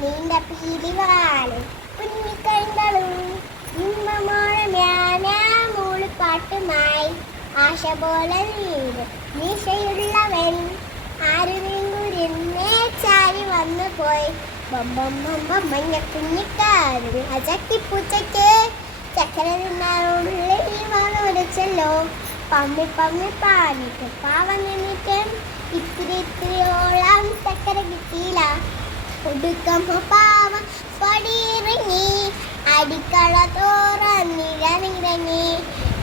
നീണ്ട പീലിവാലും കുഞ്ഞിക്കൈകളും മൂളിപ്പാട്ടുമായി ആശ പോലെ മീശയുള്ളവൻ ആരുമെങ്കുരുന്നേ ചാരി വന്നു പോയി ബൊമ്പം ബൊമ്പം മഞ്ഞ കുഞ്ഞിക്കാരൻ ആ ചക്കിപ്പൂച്ചയ്ക്ക് ചക്കര തിന്നാറുള്ളിൽ വന്നൊരച്ചല്ലോ പമ്മി പമ്മി പാനിട്ട് പാവം നിന്നിട്ടും ഇത്തിരിയോളം ചക്കര കിട്ടിയില്ല ഒടുക്കമ്മ പാവം പടിയിറങ്ങി അടിക്കള തോറന്നിരങ്ങി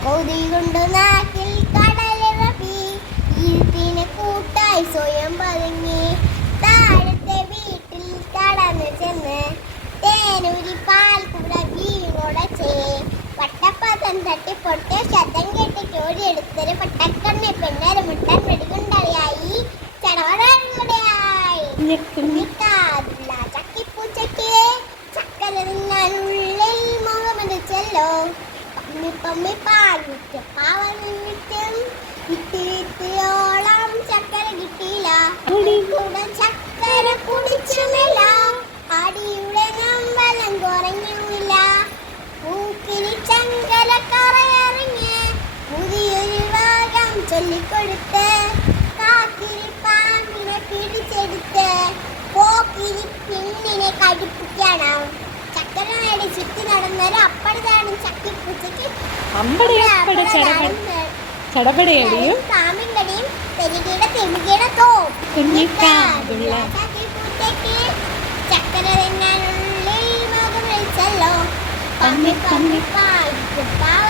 കൊതി കൊണ്ട് നാട്ടിൽ കടലിറപ്പി ഇരുട്ടിനെ കൂട്ടായി സ്വയം പതുങ്ങി താഴത്തെ വീട്ടിൽ കടന്നു ചെന്ന് തേനൂരി പാൽ കൂട വീണുടച്ചേ വട്ടപ്പതം തട്ടി പൊട്ടിയ ശബ്ദം കേട്ട് ചോടിയെടുത്തൊരു പട്ടക്കണ്ണി പെണ്ണര മുട്ടൻ വെടികൊണ്ടറിയായി ചടവടയായി ചക്കിപ്പൂച്ചയ്ക്ക് ചക്കര തിന്നാനുള്ളിൽ മുഖമടിച്ചല്ലോ പമ്മി പമ്മി പാലിട്ട് പാവം നിന്നിട്ടും ഇത്തിരിയോളം ചക്കര കിട്ടിയില്ല കൂടെ ചക്കര കുടിച്ചുമില്ല അടിയുടെ നമ്പലം കുറഞ്ഞുമില്ല പൂക്കിരി ചങ്കല കറയറിഞ്ഞ് പുതിയൊരു ഭാഗം ചൊല്ലിക്കൊടുത്ത് കാത്തിരി പാമ്പിനെ പിടിച്ചെടുത്ത് പോക്കിരി പിന്നിനെ കടിപ്പിക്കണം ചക്കര നേടി ചുറ്റി നടന്നൊരു അപ്പടിതാണ് ചക്കിപ്പൂച്ചയ്ക്ക് ചടപടയടിയും പാമ്പിൻകടിയും തെരുകിയുടെ തെരുകിയുടെ തോം ചക്കിപ്പൂച്ചയ്ക്ക് ചക്കര തിന്നാനുള്ളിൽ മുഖം വെച്ചല്ലോ പമ്മി പമ്മി പാലിട്ട് പാവ